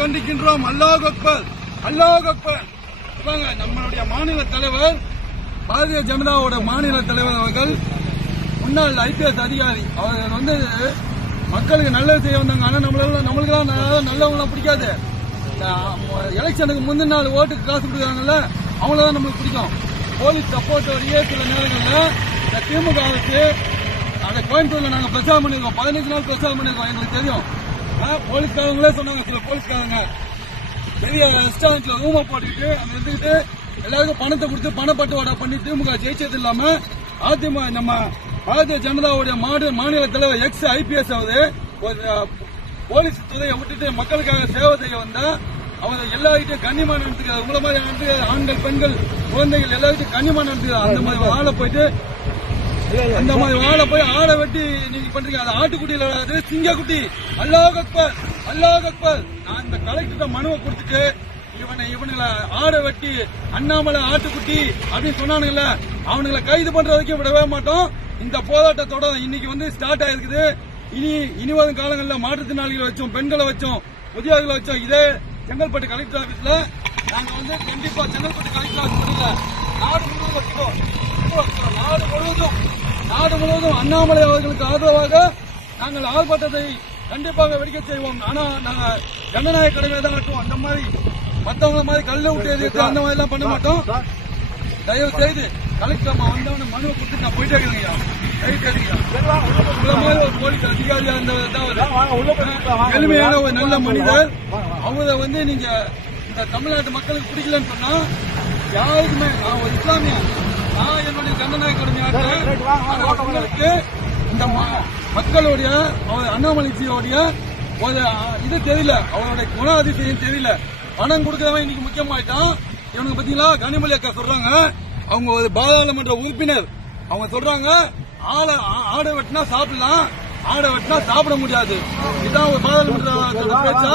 கண்டிக்கின்றோம். அல்லாஹ் அக்பர், அல்லாஹ் அக்பர். நம்மளுடைய மாநில தலைவர், பாரதிய ஜனதாவோட மாநில தலைவர் அவர்கள், முன்னாள் IPS அதிகாரி, அவர் வந்து மக்களுக்கு நல்லது செய்ய வந்தாங்க. ஆனா நம்மளுக்கு நல்லவங்களாம் பிடிக்காது. எலெக்ஷனுக்கு முந்தின நாள் ஓட்டுக்கு காசு கொடுக்குறாங்கல்ல, அவங்களதான் நம்மளுக்கு பிடிக்கும். போலீஸ் சப்போர்ட்டோடையே சில நேரங்களில் இந்த திமுக அரசு அந்த கோயம்புத்தூர்ல நாங்க பிரச்சாரம் பண்ணிருக்கோம். 15 நாள் பிரச்சாரம் பண்ணிருக்கோம். எங்களுக்கு தெரியும். போலீஸ்காரங்களே சொன்னாங்க, சில போலீஸ்காரங்க பெரிய ரெஸ்டாரண்ட்ல ரூமை போட்டுக்கிட்டு அங்க இருந்துகிட்டு எல்லாருக்கும் பணத்தை கொடுத்து பணப்பட்டுவாடா பண்ணி திமுக ஜெயிச்சது இல்லாம அதிமுக நம்ம பாரதிய ஜனதாவுடைய மாநில தலைவர் IPS ஆகுது போலீஸ் துறையை விட்டுட்டு மக்களுக்காக சேவை செய்ய வந்தா அவங்க எல்லார்கிட்டையும் கண்ணியமா நடந்துக்கிறார். உங்களை மாதிரி நடந்துக்கிறார். ஆண்கள் பெண்கள் குழந்தைகள் எல்லார்கிட்டையும் கண்ணியமா நடந்துக்கிறார். அந்த மாதிரி ஆளை போயிட்டு ஆடை வெட்டி நீங்க பண்றீங்க. அது ஆட்டுக்குட்டியில வராது, சிங்கக்குட்டி. அல்லாஹ் அக்பர், அல்லாஹ் அக்பர். நான் இந்த கலெக்டர்கிட்ட மனுவை கொடுத்துட்டு இவனுங்களை ஆடை வெட்டி அண்ணாமலை ஆட்டுக்குட்டி அப்படின்னு சொன்னானுங்கல்ல, அவனுங்களை கைது பண்ற வரைக்கும் விடவே மாட்டோம். இந்த போராட்டத்தோட இன்னைக்கு வந்து ஸ்டார்ட் ஆயிருக்குது. இனி வரும் காலங்களில் மாற்றுத்திறனாளிகளை வச்சோம், பெண்களை வச்சோம், முதியோர்களை வச்சோம். இதே செங்கல்பட்டு கலெக்டர் ஆபீஸ்ல நாங்க வந்து கண்டிப்பா செங்கல்பட்டு கலெக்டர் ஆபீஸ் பண்ணல, நாடு முழுவதும் வச்சுக்கோம். நாடு முழுவதும் அண்ணாமலை அவர்களுக்கு ஆதரவாக நாங்கள் ஆர்ப்பாட்டத்தை கண்டிப்பாக வெடிக்க செய்வோம். ஆனா நாங்க ஜனநாயக கடமையை தான் ஆட்டுவோம். அந்த மாதிரி மற்றவங்க மாதிரி கல்ல விட்டு அந்த மாதிரி எல்லாம் பண்ண மாட்டோம். தயவு செய்து கலெக்டர் அம்மா வந்தவன மனுவை கொடுத்து நான் போயிட்டே இருக்கிறேங்க. ஒரு போலீஸ் அதிகாரியா இருந்தவர், எளிமையான ஒரு நல்ல மனிதர். அவரை வந்து நீங்க இந்த தமிழ்நாட்டு மக்களுக்கு பிடிக்கலன்னு சொன்னா யாருக்குமே, நான் ஒரு இஸ்லாமிய, நான் என்னுடைய ஜனநாயக கடமையாட்டு இந்த மக்களுடைய அண்ணாமலைஜியோடைய ஒரு இது தெரியல, அவருடைய குண அதிசயம் தெரியல. பணம் கொடுக்கறவன் இன்னைக்கு முக்கியமாயிட்டான். இவனுக்கு பாத்தீங்களா கனிமொழி அக்கா சொல்றாங்க, அவங்க ஒரு பாராளுமன்ற உறுப்பினர், அவங்க சொல்றாங்க ஆடை வெட்டினா சாப்பிடலாம், ஆடை வெட்டினா சாப்பிட முடியாது. இதுதான் ஒரு பாராளுமன்ற பேச்சா?